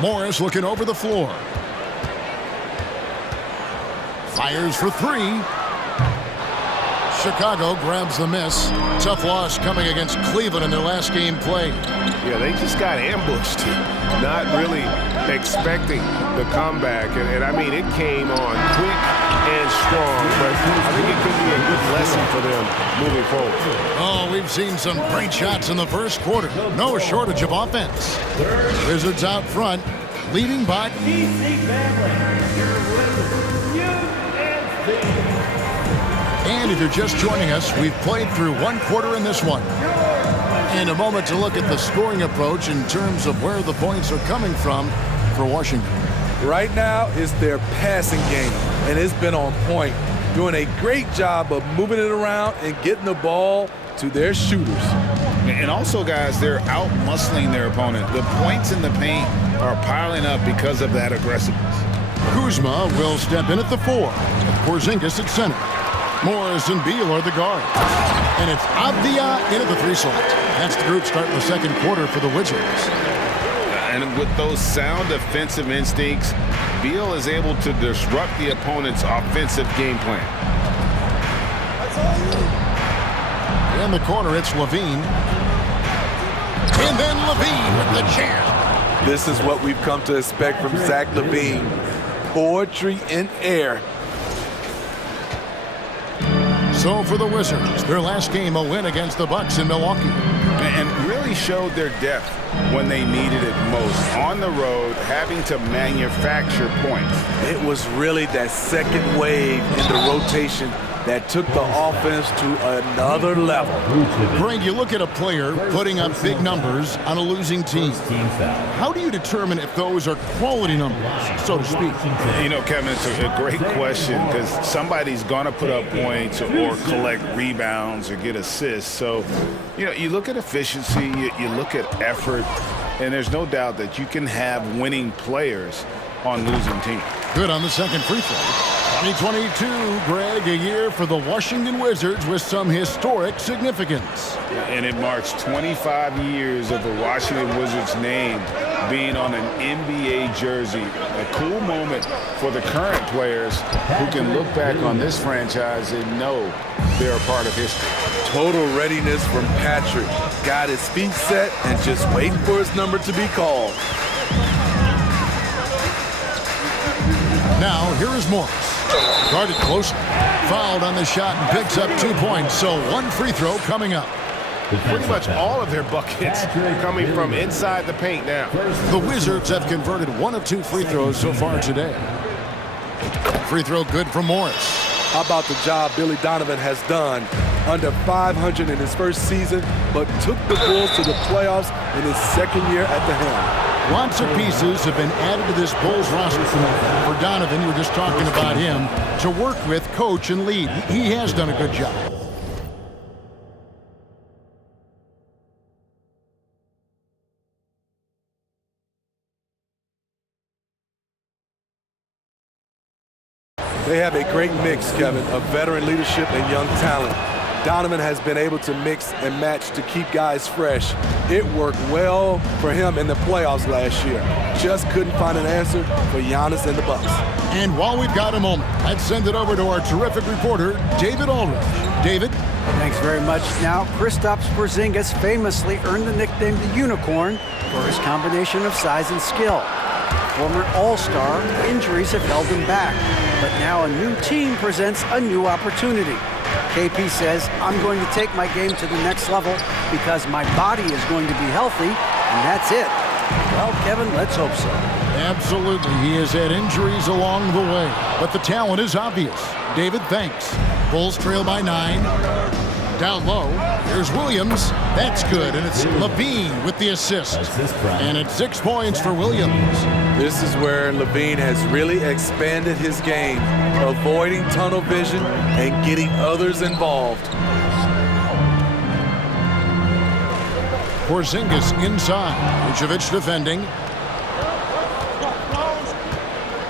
Morris looking over the floor. Fires for three. Chicago grabs the miss. Tough loss coming against Cleveland in their last game played. Yeah, they just got ambushed. Not really expecting the comeback. And I mean, it came on quick and strong. But I think it could be a good lesson for them moving forward. Oh, we've seen some great shots in the first quarter. No shortage of offense. Wizards out front, leading by... And if you're just joining us, we've played through one quarter in this one. And a moment to look at the scoring approach in terms of where the points are coming from for Washington. Right now, it's their passing game, and it's been on point, doing a great job of moving it around and getting the ball to their shooters. And also, guys, they're out-muscling their opponent. The points in the paint are piling up because of that aggressiveness. Kuzma will step in at the 4, with Porzingis at center. Morris and Beal are the guards. And it's Avdia in at the 3 slot. That's the group starting the second quarter for the Wizards. And with those sound defensive instincts, Beal is able to disrupt the opponent's offensive game plan. In the corner, it's Levine. And then Levine with the jam. This is what we've come to expect from Zach LaVine. Poetry in air. So for the Wizards, their last game a win against the Bucks in Milwaukee. And really showed their depth when they needed it most. On the road, having to manufacture points. It was really that second wave in the rotation that took the offense to another level. Greg, you look at a player putting up big numbers on a losing team. How do you determine if those are quality numbers, so to speak? You know, Kevin, it's a great question because somebody's going to put up points or collect rebounds or get assists. So, you know, you look at efficiency, you look at effort, and there's no doubt that you can have winning players on losing teams. Good on the second free throw. 2022, Greg, a year for the Washington Wizards with some historic significance. And it marks 25 years of the Washington Wizards name being on an NBA jersey. A cool moment for the current players who can look back on this franchise and know they're a part of history. Total readiness from Patrick. Got his feet set and just waiting for his number to be called. Now, here is Morris. Guarded closely. Fouled on the shot and picks up 2 points. So one free throw coming up. Pretty much all of their buckets coming from inside the paint now. The Wizards have converted 1 of 2 free throws so far today. Free throw good from Morris. How about the job Billy Donovan has done? Under 500 in his first season, but took the Bulls to the playoffs in his second year at the helm. Lots of pieces have been added to this Bulls roster. For Donovan, you were just talking about him, to work with, coach, and lead. He has done a good job. They have a great mix, Kevin, of veteran leadership and young talent. Donovan has been able to mix and match to keep guys fresh. It worked well for him in the playoffs last year. Just couldn't find an answer for Giannis and the Bucks. And while we've got a moment, let's send it over to our terrific reporter, David Aldridge. David? Thanks very much. Now, Kristaps Porzingis famously earned the nickname the Unicorn for his combination of size and skill. Former All-Star, injuries have held him back, but now a new team presents a new opportunity. KP says, I'm going to take my game to the next level because my body is going to be healthy, and that's it. Well, Kevin, let's hope so. Absolutely. He has had injuries along the way, but the talent is obvious. David, thanks. Bulls trail by 9. Down low, here's Williams. That's good, and it's Levine with the assist. And it's 6 points for Williams. This is where Levine has really expanded his game, avoiding tunnel vision and getting others involved. Porzingis inside. Vucevic defending.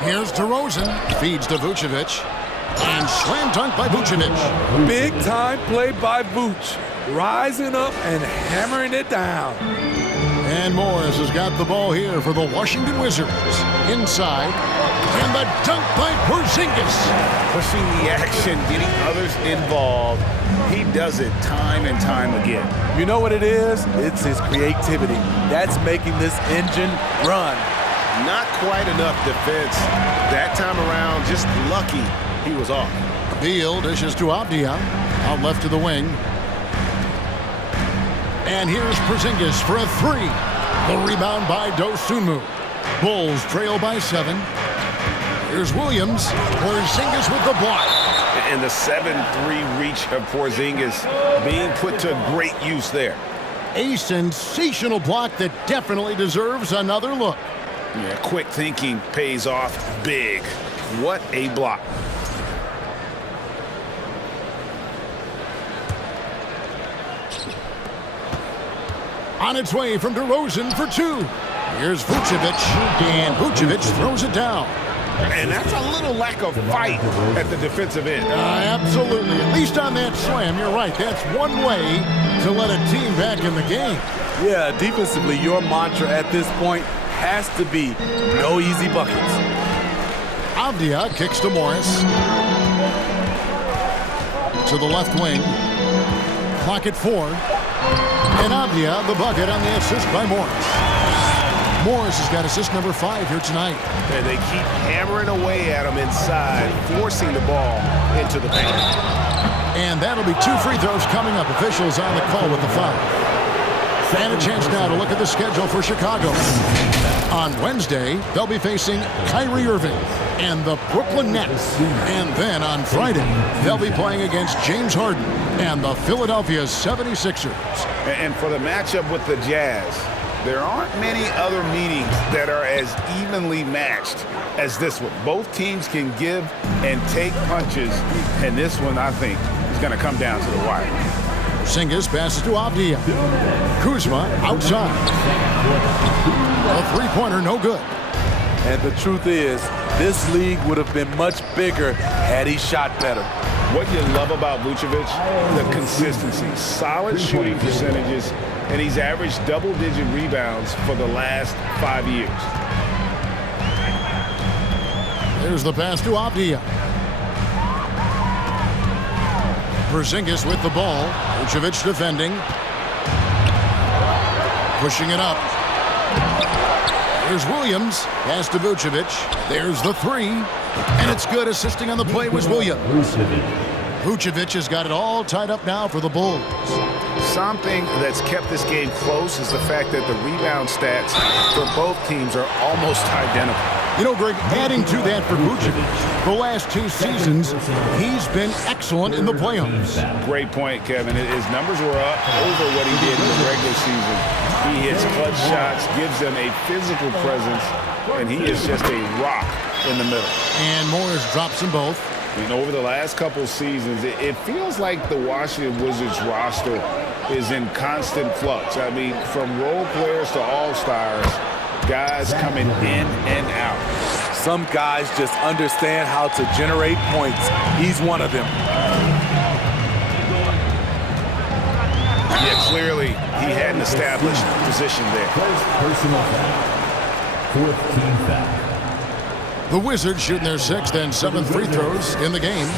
Here's DeRozan. Feeds to Vucevic. And slam dunk by Vucevic. Big time play by Vooch. Rising up and hammering it down. And Morris has got the ball here for the Washington Wizards. Inside. And the dunk by Porzingis. Pushing the action, getting others involved. He does it time and time again. You know what it is? It's his creativity. That's making this engine run. Not quite enough defense. That time around, just lucky he was off. Beal dishes to Avdia. Out left to the wing. And here's Porzingis for a three. The rebound by Dosunmu. Bulls trail by 7. Here's Williams. Porzingis with the block. And the 7-3 reach of Porzingis being put to great use there. A sensational block that definitely deserves another look. Yeah, quick thinking pays off big. What a block. On its way from DeRozan for 2. Here's Vucevic, and Vucevic throws it down. And that's a little lack of fight at the defensive end. Absolutely. At least on that slam, you're right. That's one way to let a team back in the game. Yeah, defensively, your mantra at this point has to be no easy buckets. Avdia kicks to Morris. To the left wing. Clock at 4. And Avdia, the bucket on the assist by Morris. Morris has got assist number 5 here tonight. And they keep hammering away at him inside, forcing the ball into the paint. And that'll be 2 free throws coming up. Officials on the call with the foul. And a chance now to look at the schedule for Chicago. On Wednesday, they'll be facing Kyrie Irving and the Brooklyn Nets. And then on Friday, they'll be playing against James Harden and the Philadelphia 76ers. And for the matchup with the Jazz, there aren't many other meetings that are as evenly matched as this one. Both teams can give and take punches, and this one, I think, is going to come down to the wire. Porzingis passes to Avdia. Kuzma outside. A three-pointer, no good. And the truth is, this league would have been much bigger had he shot better. What you love about Vucevic, the consistency, solid shooting percentages, and he's averaged double-digit rebounds for the last 5 years. There's the pass to Avdia. Porzingis with the ball. Vucevic defending. Pushing it up. Here's Williams. Pass to Vucevic. There's the 3. And it's good. Assisting on the play was Williams. Vucevic has got it all tied up now for the Bulls. Something that's kept this game close is the fact that the rebound stats for both teams are almost identical. You know, Greg, adding to that for Vucevic, the last 2 seasons, he's been excellent in the playoffs. Great point, Kevin. His numbers were up over what he did in the regular season. He hits clutch shots, gives them a physical presence, and he is just a rock in the middle. And Morris drops them both. And over the last couple seasons, it feels like the Washington Wizards roster is in constant flux. I mean, from role players to all-stars, guys coming in and out. Some guys just understand how to generate points. He's one of them. Yeah, clearly he had an established position there. Personal foul. 4th team foul. The Wizards shooting their 6th and 7th free throws in the game.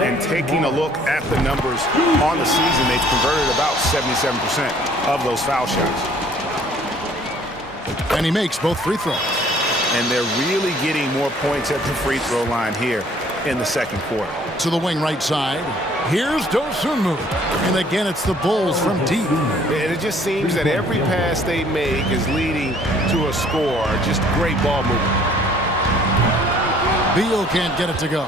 And taking a look at the numbers on the season, they've converted about 77% of those foul shots. And he makes both free throws. And they're really getting more points at the free throw line here in the second quarter. To the wing right side. Here's Dosunmu. And again, it's the Bulls from deep. And it just seems that every pass they make is leading to a score. Just great ball movement. Beal can't get it to go.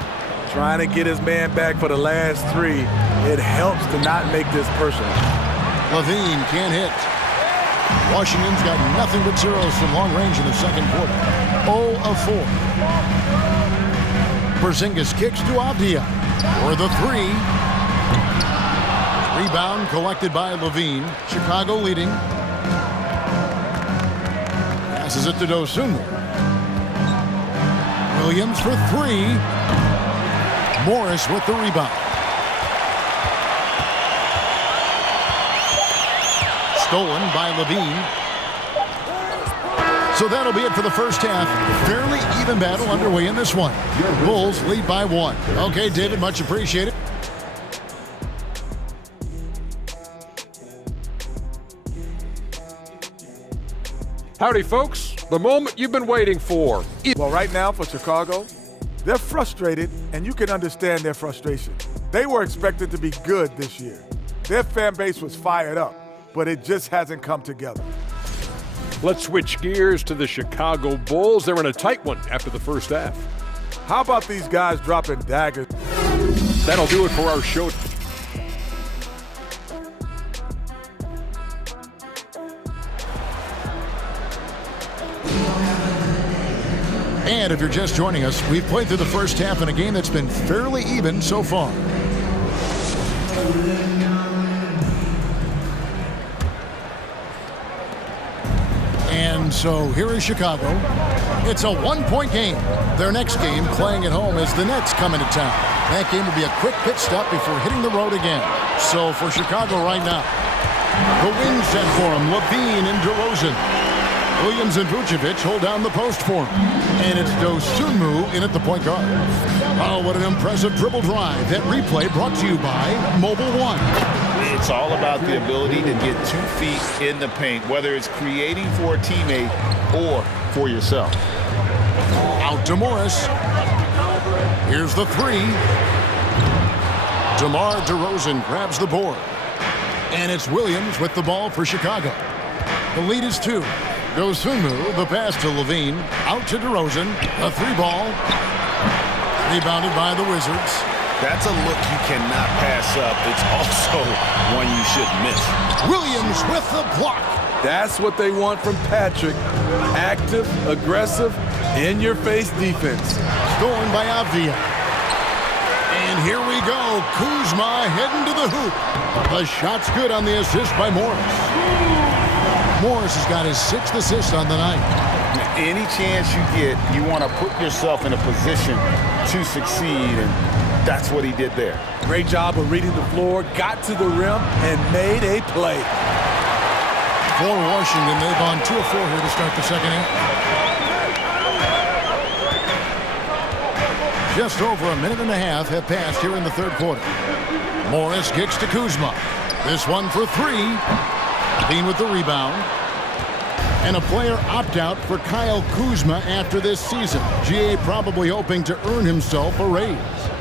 Trying to get his man back for the last 3. It helps to not make this personal. Levine can't hit. Washington's got nothing but zeros from long range in the second quarter. 0 of 4. Porzingis kicks to Avdia for the 3. Rebound collected by Levine. Chicago leading. Passes it to Dosunmu. Williams for 3. Morris with the rebound. Stolen by Levine. So that'll be it for the first half. Fairly even battle underway in this one. Bulls lead by 1. Okay, David, much appreciated. Howdy, folks. The moment you've been waiting for. Well, right now for Chicago, they're frustrated, and you can understand their frustration. They were expected to be good this year. Their fan base was fired up, but it just hasn't come together. Let's switch gears to the Chicago Bulls. They're in a tight one after the first half. How about these guys dropping daggers? That'll do it for our show. And if you're just joining us, we've played through the first half in a game that's been fairly even so far. And so here is Chicago. It's a one-point game. Their next game, playing at home, as the Nets come into town. That game will be a quick pit stop before hitting the road again. So for Chicago right now, the wing set for him, Levine and DeRozan. Williams and Vucevic hold down the post for him. And it's Dosunmu in at the point guard. Oh, what an impressive dribble drive. That replay brought to you by Mobile One. It's all about the ability to get 2 feet in the paint, whether it's creating for a teammate or for yourself. Out to Morris. Here's the 3. DeMar DeRozan grabs the board. And it's Williams with the ball for Chicago. The lead is 2. Dosunmu, the pass to Levine. Out to DeRozan. A 3-ball. Rebounded by the Wizards. That's a look you cannot pass up. It's also one you shouldn't miss. Williams with the block. That's what they want from Patrick. Active, aggressive, in-your-face defense. Stolen by Avdia. And here we go. Kuzma heading to the hoop. The shot's good on the assist by Morris. Morris has got his 6th assist on the night. Any chance you get, you want to put yourself in a position to succeed, and that's what he did there. Great job of reading the floor, got to the rim, and made a play. For Washington, they've gone 2 of 4 here to start the second half. Just over a minute and a half have passed here in the third quarter. Morris kicks to Kuzma. This one for 3. Dean with the rebound. And a player opt-out for Kyle Kuzma after this season. GA probably hoping to earn himself a raise.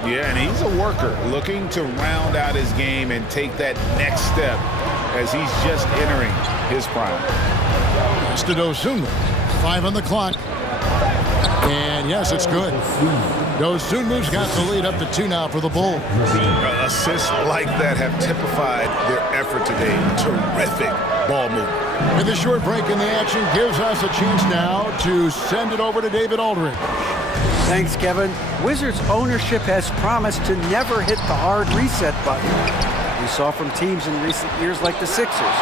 Yeah, and he's a worker looking to round out his game and take that next step as he's just entering his prime. Pass to Dosunmu. 5 on the clock. And yes, it's good. Dosunmu's got the lead up to 2 now for the Bulls. Assists like that have typified their effort today. Terrific ball movement. And the short break in the action gives us a chance now to send it over to David Aldridge. Thanks, Kevin. Wizards ownership has promised to never hit the hard reset button we saw from teams in recent years like the Sixers.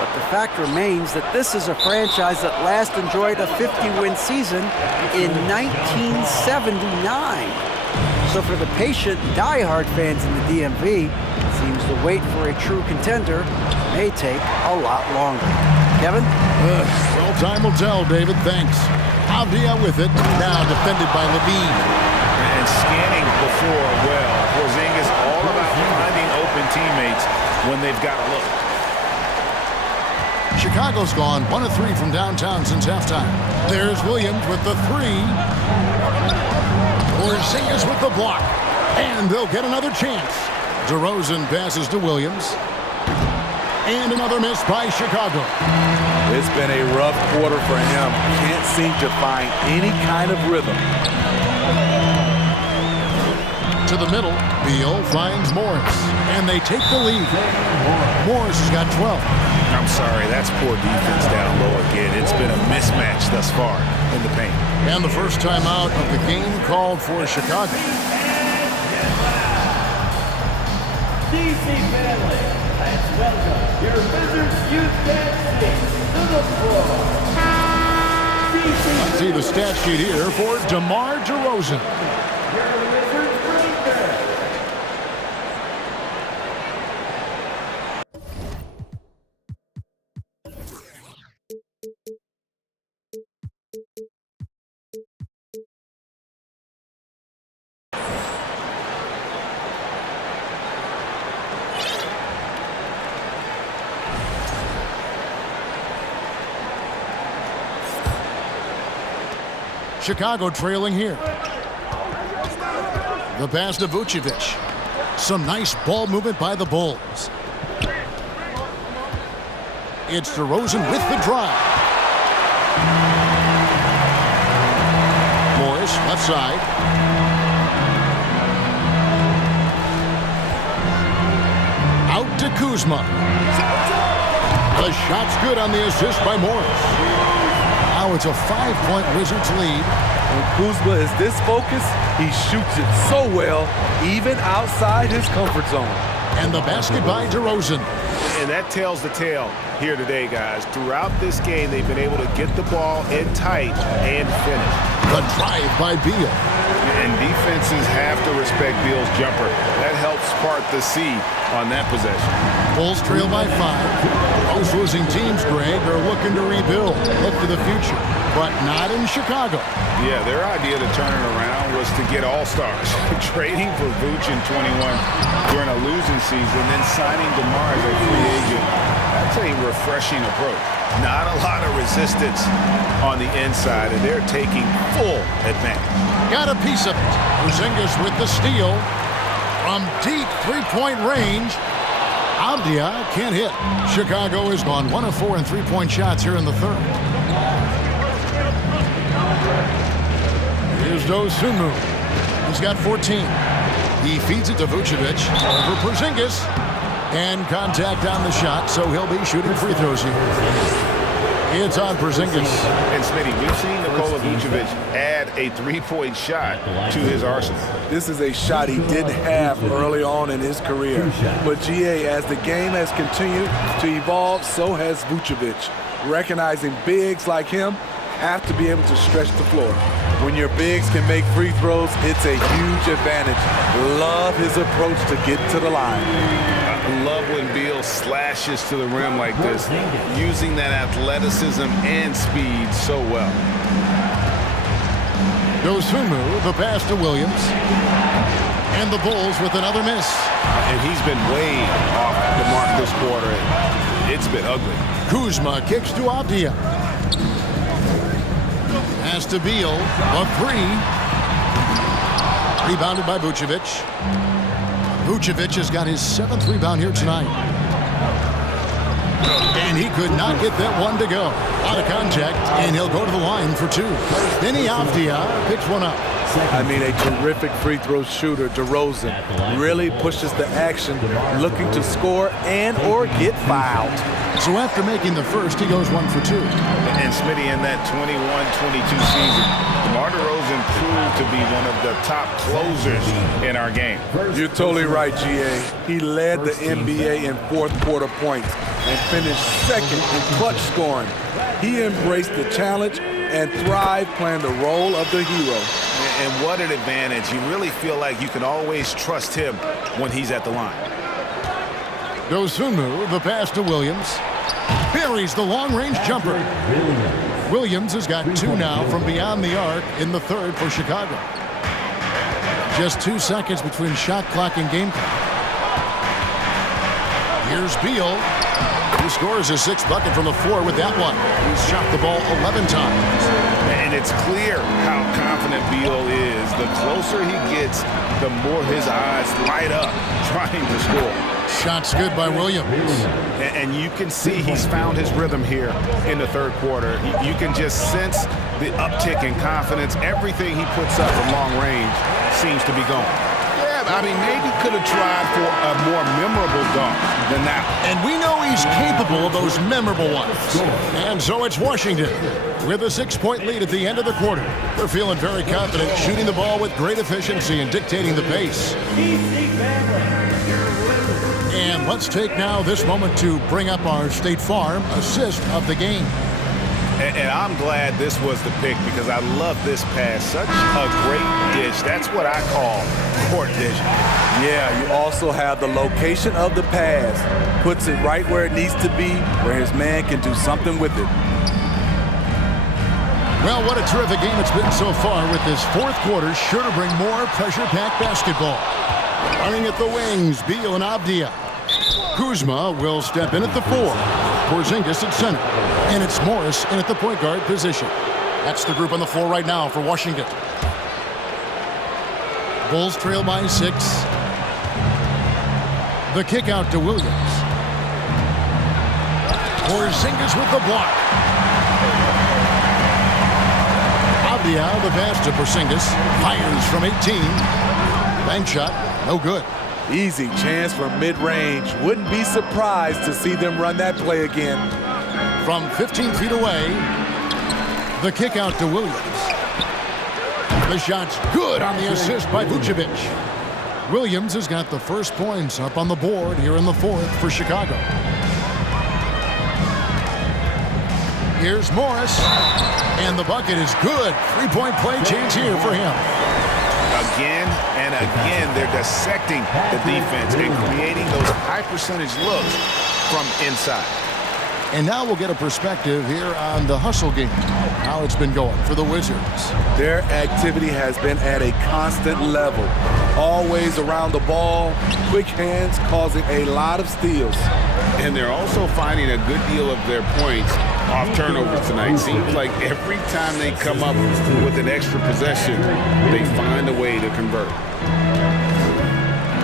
But the fact remains that this is a franchise that last enjoyed a 50-win season in 1979. So for the patient, die-hard fans in the DMV, it seems the wait for a true contender may take a lot longer. Kevin? Well, time will tell, David. Thanks. Avdia with it. Now defended by Levine. And scanning before, well, Porzingis all about finding open teammates when they've got a look. Chicago's gone 1 of 3 from downtown since halftime. There's Williams with the 3. Porzingis with the block. And they'll get another chance. DeRozan passes to Williams. And another miss by Chicago. It's been a rough quarter for him. Can't seem to find any kind of rhythm. To the middle, Beal finds Morris. And they take the lead. Morris has got 12. I'm sorry, that's poor defense down low again. It's been a mismatch thus far in the paint. And the first timeout of the game called for Chicago. DC family, let's welcome your Wizards Youth Dance Team to the floor. Let's see the stat sheet here for DeMar DeRozan. Your Wizards breaker. Chicago trailing here. The pass to Vucevic. Some nice ball movement by the Bulls. It's DeRozan with the drive. Morris, left side. Out to Kuzma. The shot's good on the assist by Morris. Now it's a 5-point Wizards lead. When Kuzma is this focused, he shoots it so well, even outside his comfort zone. And the basket by DeRozan. And that tells the tale here today, guys. Throughout this game, they've been able to get the ball in tight and finish. The drive by Beal. And defenses have to respect Beal's jumper. That helps part the sea on that possession. Bulls trail by 5. Most losing teams, Greg, are looking to rebuild, look to the future, but not in Chicago. Yeah, their idea to turn it around was to get all-stars. Trading for Vooch in 21 during a losing season, then signing DeMar as a free agent. That's a refreshing approach. Not a lot of resistance on the inside, and they're taking full advantage. Got a piece of it. Porzingis with the steal. From deep three-point range, Avdia can't hit. Chicago has gone 1 of 4 in three-point shots here in the third. Here's Dosunmu. He's got 14. He feeds it to Vucevic over Porzingis. And contact on the shot, so he'll be shooting free throws here. It's on Porzingis. And Smitty, we've seen Nikola Vucevic add a three-point shot to his arsenal. This is a shot he didn't have early on in his career. But GA, as the game has continued to evolve, so has Vucevic. Recognizing bigs like him have to be able to stretch the floor. When your bigs can make free throws, it's a huge advantage. Love his approach to get to the line. I love when Beal slashes to the rim like this, using that athleticism and speed so well. Dosunmu, the pass to Williams. And the Bulls with another miss. And he's been way off the mark this quarter. It's been ugly. Kuzma kicks to Avdia. Pass to Beal, a 3. Rebounded by Vucevic. Vucevic has got his 7th rebound here tonight. And he could not get that one to go. Out of contact, and he'll go to the line for 2. Denny Avdia picks one up. I mean, a terrific free throw shooter, DeRozan, really pushes the action, looking to score and or get fouled. So after making the first, he goes 1 for 2. And Smitty, in that 21-22 season, DeMar DeRozan proved to be one of the top closers in our game. You're totally right, GA. He led the NBA in fourth quarter points and finished second in clutch scoring. He embraced the challenge and thrived playing the role of the hero. And what an advantage. You really feel like you can always trust him when he's at the line. Dosunmu, the pass to Williams. Buries the long-range jumper. Williams has got 2 now from beyond the arc in the third for Chicago. Just 2 seconds between shot clock and game clock. Here's Beal, who scores his 6th bucket from the floor with that one. He's shot the ball 11 times. And it's clear how confident Beal is. The closer he gets, the more his eyes light up trying to score. Shot's good by Williams. And you can see he's found his rhythm here in the third quarter. You can just sense the uptick in confidence. Everything he puts up from long range seems to be going. Yeah, I mean, maybe could have tried for a more memorable dunk than that. And we know he's capable of those memorable ones. And so it's Washington with a 6-point lead at the end of the quarter. They're feeling very confident, shooting the ball with great efficiency and dictating the pace. And let's take now this moment to bring up our State Farm assist of the game. And I'm glad this was the pick because I love this pass. Such a great dish. That's what I call court vision. Yeah, you also have the location of the pass. Puts it right where it needs to be, where his man can do something with it. Well, what a terrific game it's been so far, with this fourth quarter sure to bring more pressure-packed basketball. Running at the wings, Beal and Avdia. Kuzma will step in at the 4. Porzingis at center. And it's Morris in at the point guard position. That's the group on the floor right now for Washington. Bulls trail by 6. The kick out to Williams. Porzingis with the block. Avdia, the pass to Porzingis. Fires from 18. Bank shot, no good. Easy chance from mid-range. Wouldn't be surprised to see them run that play again. From 15 feet away, the kick out to Williams. The shot's good on the assist by Vucevic. Williams has got the first points up on the board here in the fourth for Chicago. Here's Morris, and the bucket is good. Three-point play chance here for him. Again and again, they're dissecting the defense and creating those high-percentage looks from inside. And now we'll get a perspective here on the hustle game, how it's been going for the Wizards. Their activity has been at a constant level. Always around the ball, quick hands causing a lot of steals. And they're also finding a good deal of their points off turnovers tonight. Seems like every time they come up with an extra possession, they find a way to convert.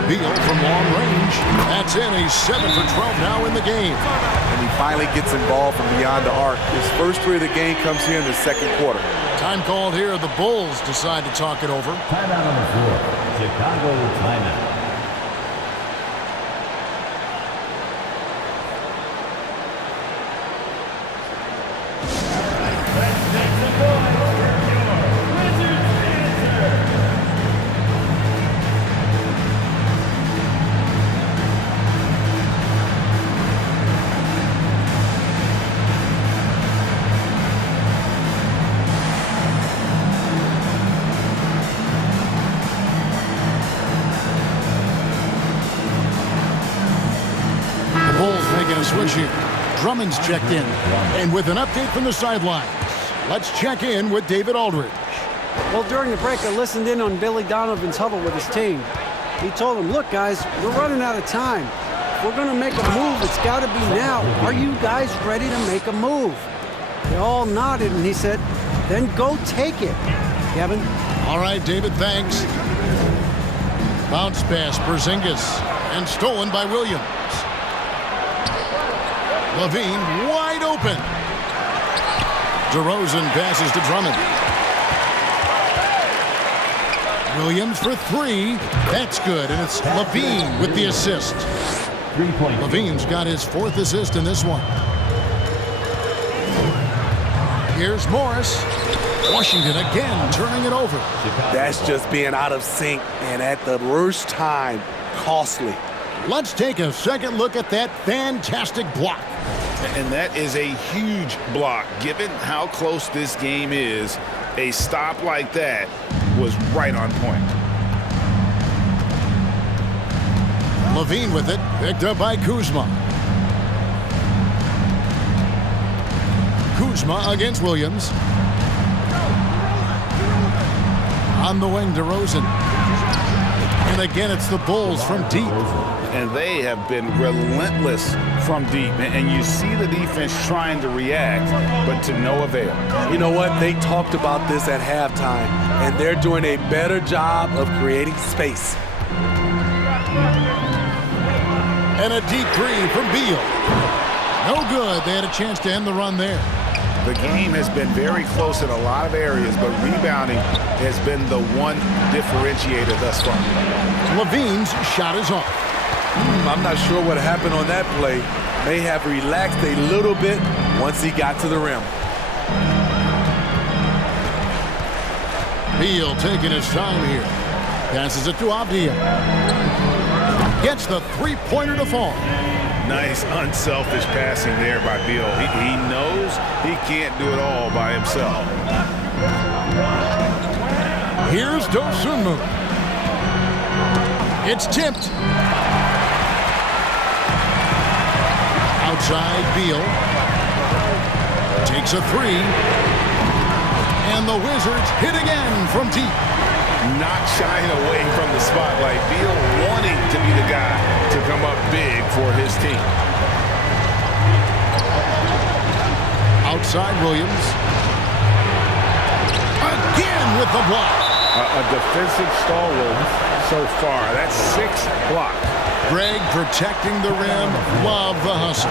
Beal from long range. That's in. He's 7 for 12 now in the game. And he finally gets involved from beyond the arc. His first three of the game comes here in the second quarter. Time called here. The Bulls decide to talk it over. Timeout on the floor. Chicago timeout. Switch here. Drummond's checked in. And with an update from the sidelines, let's check in with David Aldridge. Well, during the break, I listened in on Billy Donovan's huddle with his team. He told them, look, guys, we're running out of time. If we're going to make a move, it's got to be now. Are you guys ready to make a move? They all nodded, and he said, then go take it, Kevin. All right, David, thanks. Bounce pass, Porzingis, and stolen by Williams. Levine wide open. DeRozan passes to Drummond. Williams for 3. That's good, and it's Levine with the assist. 3-point. Levine's got his 4th assist in this one. Here's Morris. Washington again turning it over. That's just being out of sync, and at the worst time, costly. Let's take a second look at that fantastic block. And that is a huge block. Given how close this game is, a stop like that was right on point. Levine with it, picked up by Kuzma. Kuzma against Williams. On the wing, DeRozan. And again, it's the Bulls from deep. And they have been relentless from deep. And you see the defense trying to react, but to no avail. You know what? They talked about this at halftime, and they're doing a better job of creating space. And a deep 3 from Beal. No good. They had a chance to end the run there. The game has been very close in a lot of areas, but rebounding has been the one differentiator thus far. Levine's shot is off. I'm not sure what happened on that play. May have relaxed a little bit once he got to the rim. Beal taking his time here. Passes it to Avdia. Gets the three-pointer to fall. Nice, unselfish passing there by Beal. He knows he can't do it all by himself. Here's Dosunmu. It's tipped. Outside, Beal takes a 3. And the Wizards hit again from deep. Not shying away from the spotlight. Beal wanting to be the guy to come up big for his team. Outside Williams. Again with the block. A defensive stalwart so far. That's 6 blocks. Greg protecting the rim. Love the hustle.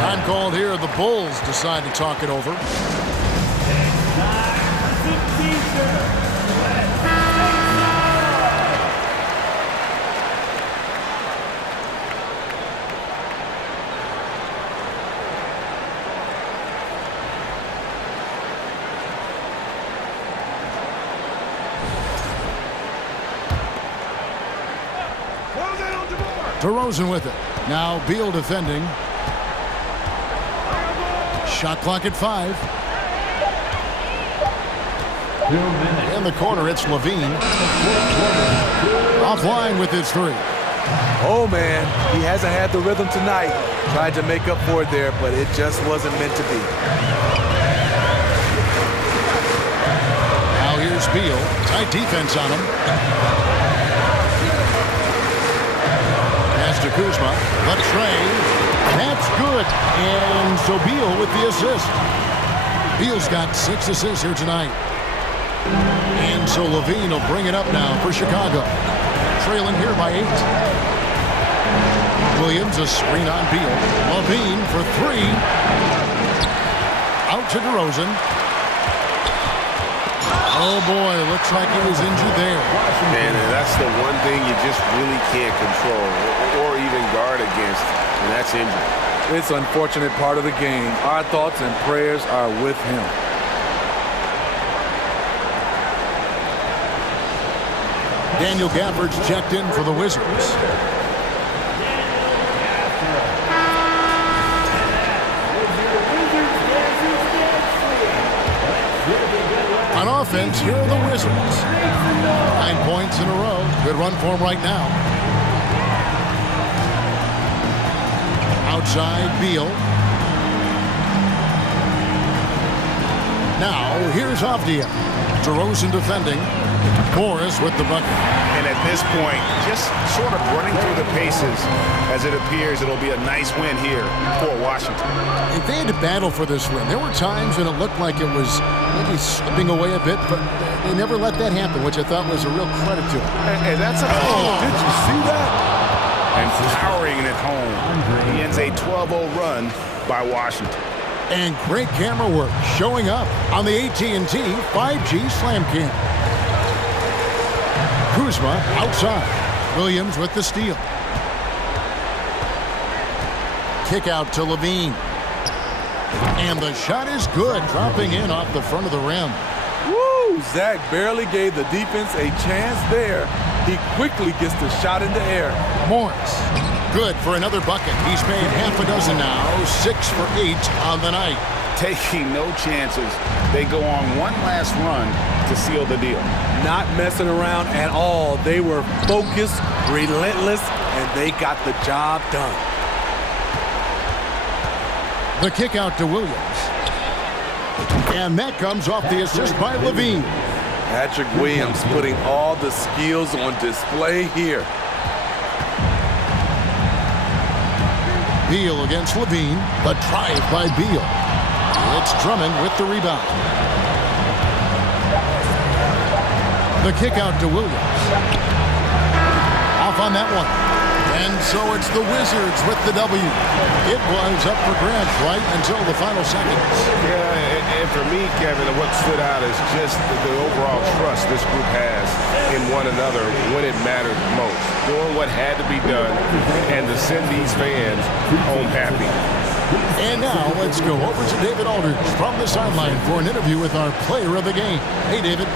Time called here. The Bulls decide to talk it over. DeRozan with it. Now Beal defending. Shot clock at 5. In the corner, it's Levine. Offline with his 3. Oh, man, he hasn't had the rhythm tonight. Tried to make up for it there, but it just wasn't meant to be. Now here's Beal. Tight defense on him. To Kuzma, the tray, that's good, and so Beal with the assist. Beal's got 6 assists here tonight. And so Levine will bring it up now for Chicago. Trailing here by 8. Williams, a screen on Beal. Levine for 3. Out to DeRozan. Oh boy, looks like he was injured there. Man, and that's the one thing you just really can't control or even guard against, and that's injury. It's an unfortunate part of the game. Our thoughts and prayers are with him. Daniel Gafford's checked in for the Wizards. On offense, here are the Wizards. 9 points in a row. Good run for them right now. Outside, Beal. Now, here's Avdia. DeRozan defending. Morris with the bucket. And at this point, just sort of running through the paces as it appears it'll be a nice win here for Washington. If they had to battle for this win, there were times when it looked like it was maybe slipping away a bit, but they never let that happen, which I thought was a real credit to them. And that's a did you see that? And powering it home. He ends a 12-0 run by Washington. And great camera work showing up on the AT&T 5G Slam Cam. Kuzma outside. Williams with the steal. Kick out to Levine. And the shot is good, dropping in off the front of the rim. Woo! Zach barely gave the defense a chance there. He quickly gets the shot in the air. Morris, good for another bucket. He's made half a dozen now, 6 for 8 on the night. Taking no chances. They go on one last run to seal the deal. Not messing around at all. They were focused, relentless, and they got the job done. The kick out to Williams. And that comes off the assist by Levine. Patrick Williams putting all the skills on display here. Beal against Levine. The drive by Beal. It's Drummond with the rebound. The kick out to Williams. Off on that one. And so it's the Wizards with the W. It was up for grabs right until the final seconds. Yeah, and for me, Kevin, what stood out is just the overall trust this group has in one another when it mattered most. Doing what had to be done and to send these fans home happy. And now let's go over to David Aldridge from the sideline for an interview with our player of the game. Hey, David.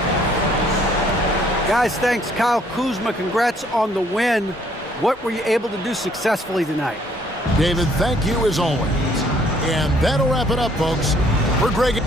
Guys, thanks. Kyle Kuzma, congrats on the win. What were you able to do successfully tonight? David, thank you as always. And that'll wrap it up, folks. For Greg.